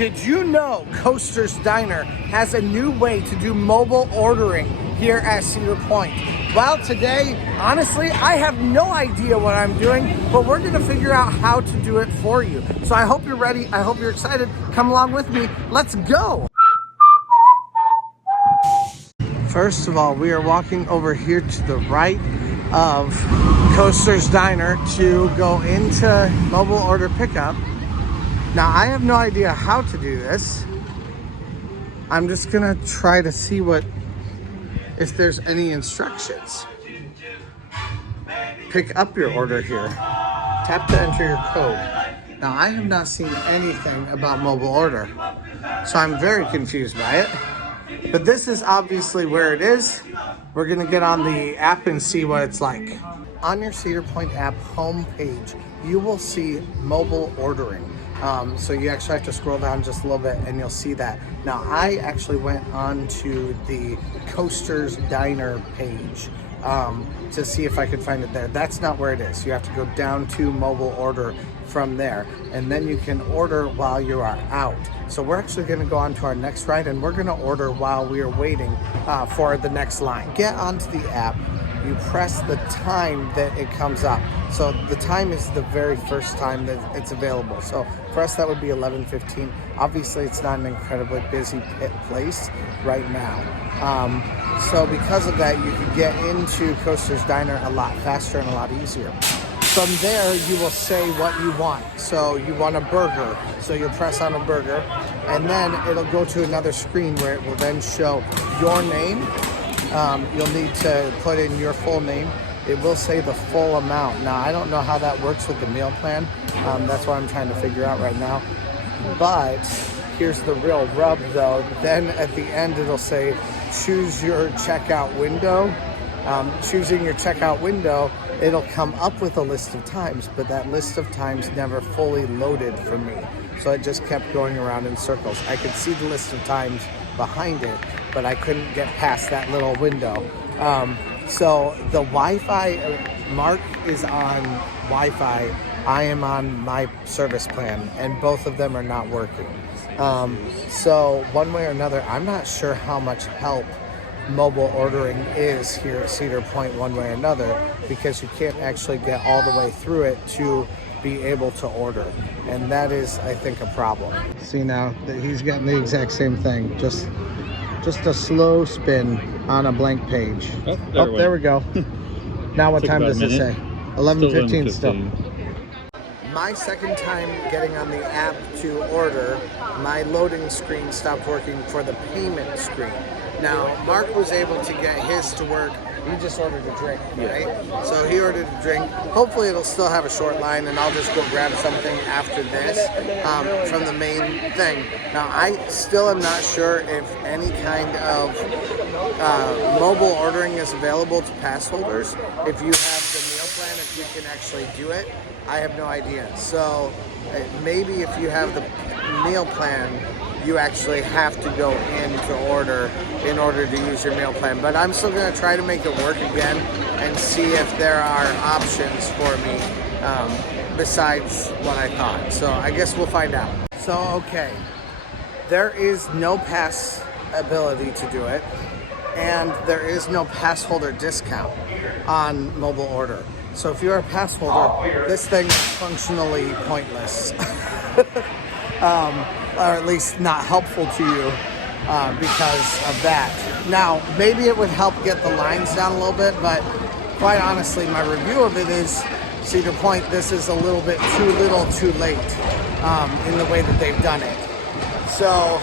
Did you know Coaster's Diner has a new way to do mobile ordering here at Cedar Point? Well, today, honestly, I have no idea what I'm doing, but we're gonna figure out how to do it for you. So I hope you're ready. I hope you're excited. Come along with me. Let's go. First of all, we are walking over here to the right of Coaster's Diner to go into mobile order pickup. Now, I have no idea how to do this. I'm just gonna try to see if there's any instructions. Pick up your order here. Tap to enter your code. Now, I have not seen anything about mobile order, so I'm very confused by it. But this is obviously where it is. We're gonna get on the app and see what it's like. On your Cedar Point app homepage, you will see mobile ordering. So you actually have to scroll down just a little bit and you'll see that. Now, I actually went on to the Coaster's Diner page to see if I could find it there. That's not where it is. You have to go down to mobile order from there, and then you can order while you are out. So we're actually gonna go on to our next ride and we're gonna order while we are waiting for the next line. Get onto the app. You press the time that it comes up. So the time is the very first time that it's available. So for us, that would be 11:15. Obviously, it's not an incredibly busy place right now. So because of that, you can get into Coaster's Diner a lot faster and a lot easier. From there, you will say what you want. So you want a burger. So you'll press on a burger, and then it'll go to another screen where it will then show your name. You'll need to put in your full name. It will say the full amount. Now, I don't know how that works with the meal plan. That's what I'm trying to figure out right now. But here's the real rub though. Then at the end, it'll say, choose your checkout window. Choosing your checkout window, it'll come up with a list of times, but that list of times never fully loaded for me. So it just kept going around in circles. I could see the list of times behind it, but I couldn't get past that little window. So the Wi-Fi, Mark is on Wi-Fi, I am on my service plan, and both of them are not working. So one way or another, I'm not sure how much help mobile ordering is here at Cedar Point one way or another, because you can't actually get all the way through it to be able to order, and that is, I think, a problem. See now that he's getting the exact same thing, just a slow spin on a blank page. Oh, there we go. Now what time does it say? 11:15 still. My second time getting on the app to order, my loading screen stopped working for the payment screen. Now, Mark was able to get his to work. He just ordered a drink, right? So he ordered a drink. Hopefully it'll still have a short line and I'll just go grab something after this from the main thing. Now, I still am not sure if any kind of mobile ordering is available to pass holders. If you have the meal plan, if you can actually do it, I have no idea. So maybe if you have the meal plan, you actually have to go in to order in order to use your meal plan. But I'm still gonna try to make it work again and see if there are options for me besides what I thought. So I guess we'll find out. So, okay, there is no pass ability to do it, and there is no pass holder discount on mobile order. So if you're a pass holder, this thing is functionally pointless. Or at least not helpful to you because of that. Now, maybe it would help get the lines down a little bit, but quite honestly, my review of it is Cedar Point, this is a little bit too little too late in the way that they've done it. So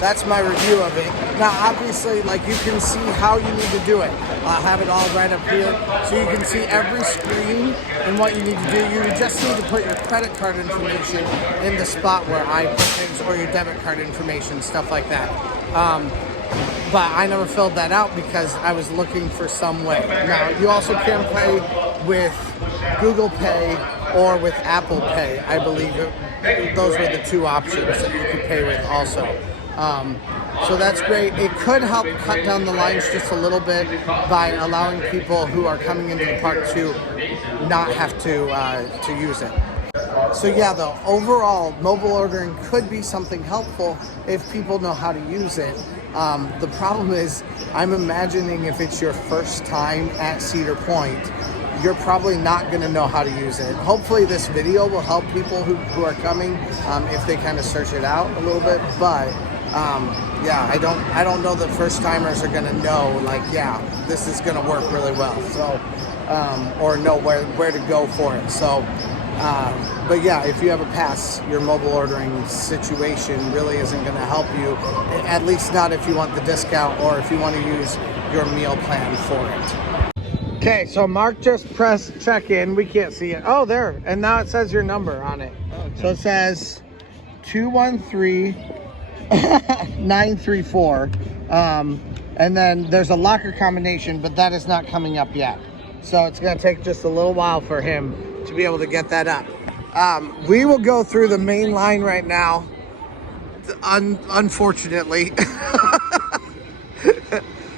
that's my review of it. Now, obviously, like, you can see how you need to do it. I'll have it all right up here so you can see every screen and what you need to do. You just need to put your credit card information in the spot where I put things, or your debit card information, stuff like that. But I never filled that out because I was looking for some way. Now, you also can pay with Google Pay or with Apple Pay. I believe those were the two options that you could pay with also. So that's great. It could help cut down the lines just a little bit by allowing people who are coming into the park to not have to use it. So yeah, the overall mobile ordering could be something helpful if people know how to use it. The problem is, I'm imagining if it's your first time at Cedar Point, you're probably not going to know how to use it. Hopefully this video will help people who are coming if they kind of search it out a little bit. But yeah, I don't know that first timers are going to know, like, yeah, this is going to work really well. So or know where to go for it. So but yeah, if you have a pass, your mobile ordering situation really isn't going to help you, at least not if you want the discount or if you want to use your meal plan for it. Okay, so Mark just pressed check in. We can't see it. Oh, there. And now it says your number on it. Okay. So it says 213934. And then there's a locker combination, but that is not coming up yet. So it's going to take just a little while for him to be able to get that up. We will go through the main line right now, unfortunately,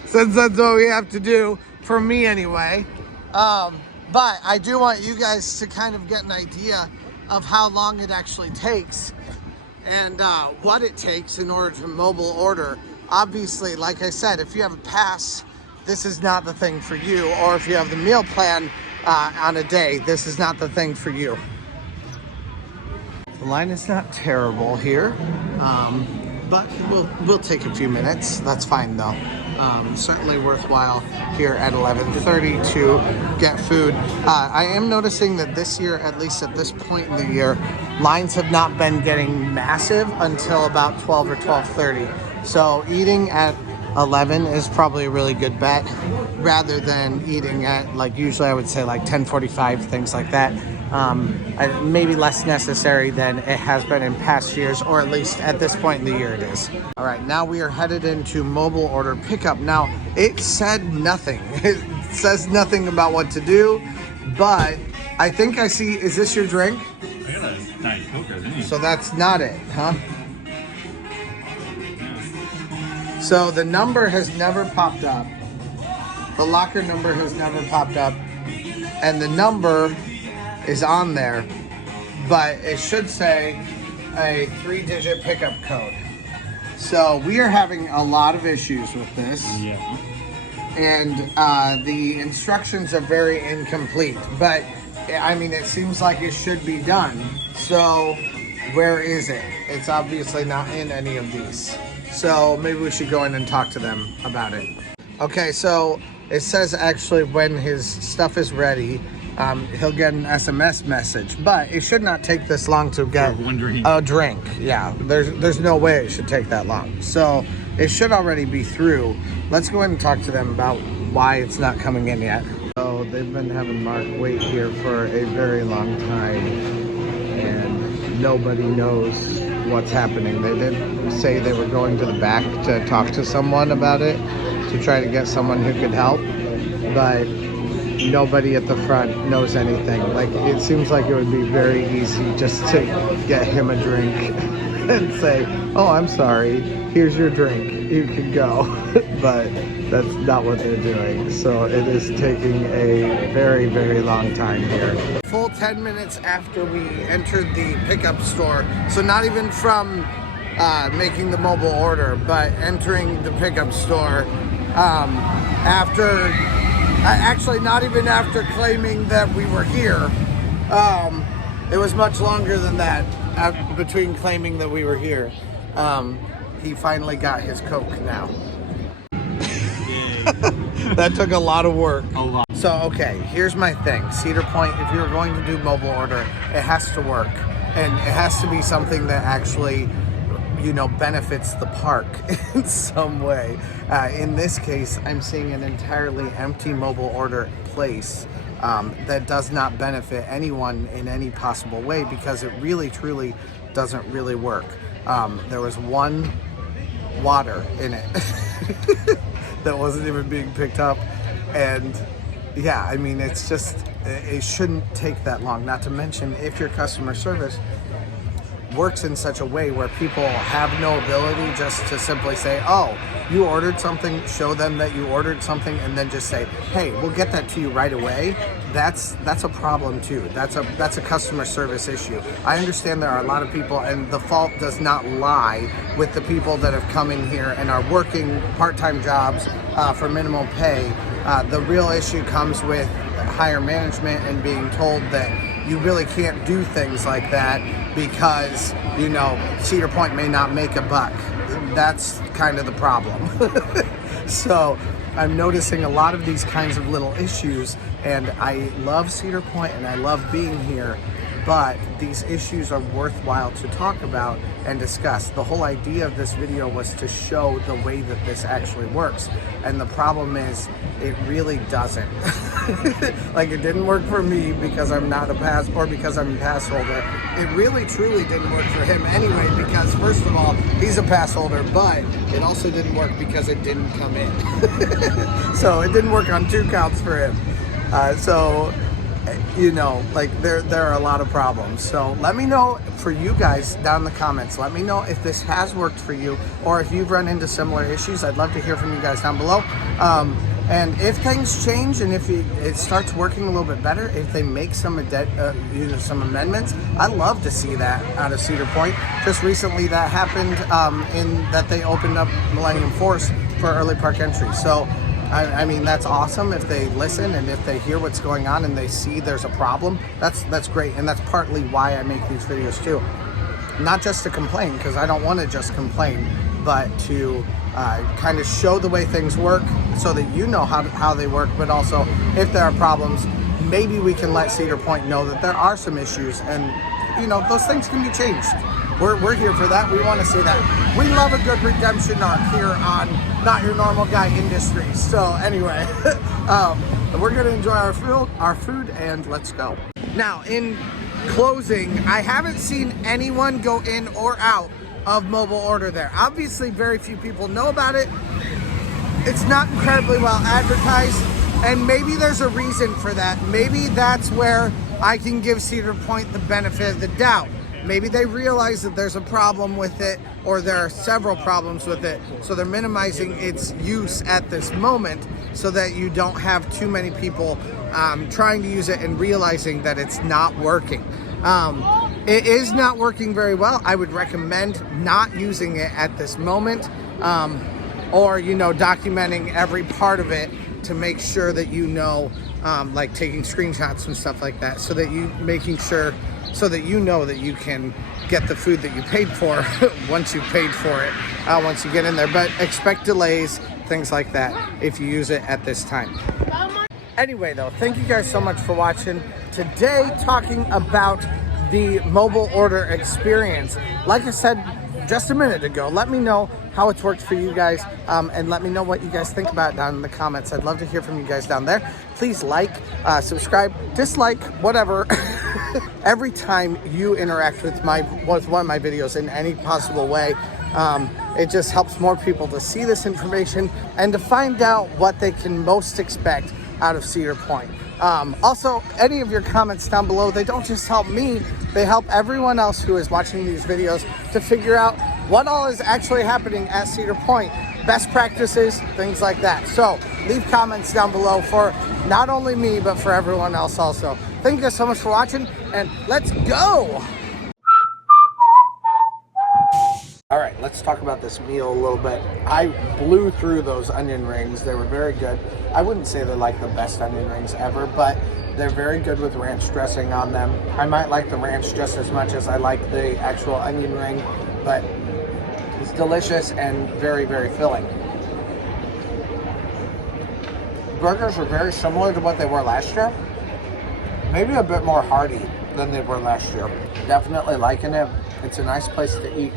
since that's what we have to do, for me anyway. But I do want you guys to kind of get an idea of how long it actually takes and what it takes in order to mobile order. Obviously, like I said, if you have a pass, this is not the thing for you. Or if you have the meal plan on a day, this is not the thing for you. The line is not terrible here, but we'll take a few minutes. That's fine though. Certainly worthwhile here at 11:30 to get food. I am noticing that this year, at least at this point in the year, lines have not been getting massive until about 12 or 12:30. So eating at 11 is probably a really good bet, rather than eating at, like, usually I would say like 10:45, things like that. Maybe less necessary than it has been in past years, or at least at this point in the year it is. All right, now we are headed into mobile order pickup. Now, it said nothing. It says nothing about what to do, but I think I see, is this your drink? I got a Diet Coke, isn't it? So that's not it, huh? So the number has never popped up. The locker number has never popped up. And the number is on there, but it should say a 3-digit pickup code. So we are having a lot of issues with this. Yeah. And the instructions are very incomplete, but I mean, it seems like it should be done. So where is it? It's obviously not in any of these. So maybe we should go in and talk to them about it. Okay, so it says actually when his stuff is ready, he'll get an SMS message, but it should not take this long to get a drink. Yeah, there's no way it should take that long. So it should already be through. Let's go ahead and talk to them about why it's not coming in yet. So they've been having Mark wait here for a very long time, and nobody knows what's happening. They did say they were going to the back to talk to someone about it, to try to get someone who could help, but nobody at the front knows anything. Like, it seems like it would be very easy just to get him a drink and say, oh, I'm sorry, here's your drink, you can go. But that's not what they're doing. So it is taking a very, very long time here. Full 10 minutes after we entered the pickup store. So not even from making the mobile order, but entering the pickup store actually not even after claiming that we were here. It was much longer than that between claiming that we were here. He finally got his Coke now. That took a lot of work. A lot. So, okay, here's my thing. Cedar Point, if you're going to do mobile order, it has to work. And it has to be something that actually, you know, benefits the park in some way. In this case, I'm seeing an entirely empty mobile order place that does not benefit anyone in any possible way, because it really, truly doesn't really work. There was one water in it that wasn't even being picked up. And yeah, I mean, it's just, it shouldn't take that long. Not to mention, if your customer service works in such a way where people have no ability just to simply say, oh, you ordered something, show them that you ordered something, and then just say, hey, we'll get that to you right away. That's a problem too. That's a customer service issue. I understand there are a lot of people, and the fault does not lie with the people that have come in here and are working part-time jobs for minimum pay. The real issue comes with higher management and being told that you really can't do things like that because, you know, Cedar Point may not make a buck. That's kind of the problem. So I'm noticing a lot of these kinds of little issues, and I love Cedar Point and I love being here, but these issues are worthwhile to talk about and discuss. The whole idea of this video was to show the way that this actually works, and the problem is it really doesn't. Like, it didn't work for me because I'm not a pass, or because I'm a pass holder. It really truly didn't work for him anyway, because first of all, he's a pass holder, but it also didn't work because it didn't come in. So it didn't work on 2 counts for him. So, you know, like there are a lot of problems. So let me know for you guys down in the comments. Let me know if this has worked for you, or if you've run into similar issues. I'd love to hear from you guys down below. And if things change and if it starts working a little bit better, if they make some some amendments, I'd love to see that out of Cedar Point. Just recently that happened in that they opened up Millennium Force for early park entry. So I mean, that's awesome if they listen and if they hear what's going on and they see there's a problem. That's great, and that's partly why I make these videos too. Not just to complain, because I don't want to just complain, but to kind of show the way things work so that you know how they work, but also if there are problems, maybe we can let Cedar Point know that there are some issues, and you know, those things can be changed. We're here for that. We want to see that. We love a good redemption arc here on Not Your Normal Guy Industries. So anyway, we're going to enjoy our food, and let's go. Now, in closing, I haven't seen anyone go in or out of mobile order there. Obviously, very few people know about it. It's not incredibly well advertised, and maybe there's a reason for that. Maybe that's where I can give Cedar Point the benefit of the doubt. Maybe they realize that there's a problem with it, or there are several problems with it, so they're minimizing its use at this moment so that you don't have too many people trying to use it and realizing that it's not working. It is not working very well. I would recommend not using it at this moment, or, you know, documenting every part of it to make sure that you know, like taking screenshots and stuff like that, so that so that you know that you can get the food that you paid for once you paid for it, once you get in there. But expect delays, things like that, if you use it at this time. Anyway, though, thank you guys so much for watching. Today, talking about the mobile order experience. Like I said just a minute ago, let me know how it's worked for you guys, and let me know what you guys think about it down in the comments. I'd love to hear from you guys down there. Please like, subscribe, dislike, whatever. Every time you interact with one of my videos in any possible way, it just helps more people to see this information and to find out what they can most expect out of Cedar Point. Also, any of your comments down below, they don't just help me, they help everyone else who is watching these videos to figure out what all is actually happening at Cedar Point, best practices, things like that. So leave comments down below for not only me, but for everyone else also. Thank you guys so much for watching, and let's go. All right, let's talk about this meal a little bit. I blew through those onion rings. They were very good. I wouldn't say they're like the best onion rings ever, but they're very good with ranch dressing on them. I might like the ranch just as much as I like the actual onion ring, but it's delicious and very, very filling. Burgers are very similar to what they were last year. Maybe a bit more hearty than they were last year. Definitely liking it. It's a nice place to eat.